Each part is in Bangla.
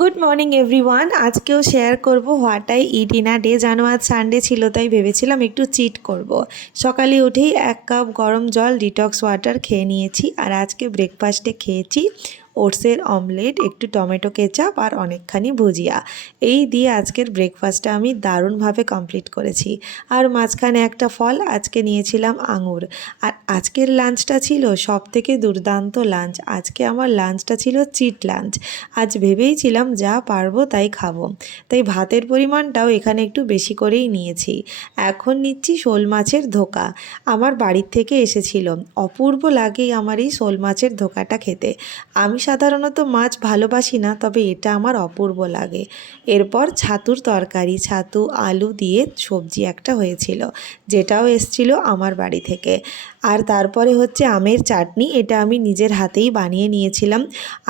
Good morning everyone. আজকেও শেয়ার করব what I it in a day. জানো আজ সানডে ছিল, তাই ভেবেছিলাম একটু চিট করব। সকালে উঠেই 1 কাপ গরম জল ডিটক্স ওয়াটার খেয়ে নিয়েছি। আর আজকে ব্রেকফাস্টে খেয়েছি ওটসের অমলেট, একটু টমেটো কেচাপ আর অনেকখানি ভুজিয়া। এই দিয়ে আজকের ব্রেকফাস্টটা আমি দারুণভাবে কমপ্লিট করেছি। আর মাঝখানে একটা ফল, আজকে নিয়েছিলাম আঙুর। আর আজকের লাঞ্চটা ছিল সবথেকে দুর্দান্ত লাঞ্চ। আজকে আমার লাঞ্চটা ছিল চিট লাঞ্চ। আজ ভেবেইছিলাম যা পারবো তাই খাবো, তাই ভাতের পরিমাণটাও এখানে একটু বেশি করেই নিয়েছি। এখন নিচ্ছি শোল মাছের ধোকা। আমার বাড়ির থেকে এসেছিল। অপূর্ব লাগে আমার এই শোল মাছের ধোকাটা খেতে। আমি সাধারণত মাছ ভালোবাসি না, তবে এটা আমার অপূর্ব লাগে। এরপর ছাতুর তরকারি, ছাতু আলু দিয়ে সবজি একটা হয়েছিল, যেটাও এসছিল আমার বাড়ি থেকে। আর তারপরে হচ্ছে আমের চাটনি, এটা আমি নিজের হাতেই বানিয়ে নিয়েছিলাম।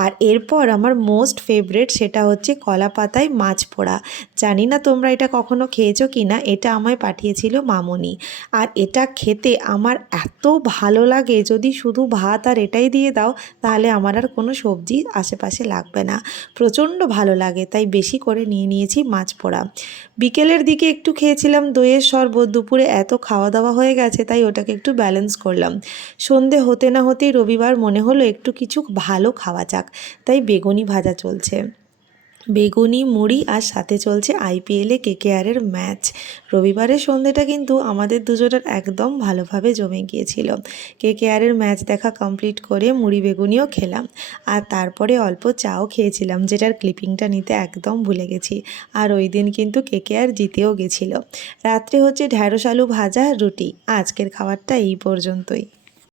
আর এরপর আমার মোস্ট ফেভারেট, সেটা হচ্ছে কলা পাতায় মাছ পোড়া। জানি না তোমরা এটা কখনো খেয়েছো কি না, এটা আমায় পাঠিয়েছিল মামনি। আর এটা খেতে আমার এত ভালো লাগে, যদি শুধু ভাত আর এটাই দিয়ে দাও তাহলে আমার আর কোনো সবজি আশেপাশে লাগবে না। প্রচণ্ড ভালো লাগে, তাই বেশি করে নিয়ে নিয়েছি মাছ পোড়া। বিকেলের দিকে একটু খেয়েছিলাম দইয়ের শরবত। দুপুরে এত খাওয়া দাওয়া হয়ে গেছে, তাই ওটাকে একটু ব্যালেন্স করলাম। সন্ধে হতে না হতেই রবিবার মনে হলো একটু কিছু ভালো খাওয়া যাক, তাই বেগুনি ভাজা চলছে। বেগুনি মুড়ি আর সাথে চলছে আইপিএলে কেকেআরের ম্যাচ। রবিবারের সন্ধেটা কিন্তু আমাদের দুজনের একদম ভালোভাবে জমে গিয়েছিল। কেকেআরের ম্যাচ দেখা কমপ্লিট করে মুড়ি বেগুনিও খেলাম। আর তারপরে অল্প চাও খেয়েছিলাম, যেটার ক্লিপিংটা নিতে একদম ভুলে গেছি। আর ওই দিন কিন্তু কেকেআর জিতেও গেছিলো। রাত্রে হচ্ছে ঢ্যাঁড়স আলু ভাজা রুটি। আজকের খাবারটা এই পর্যন্তই।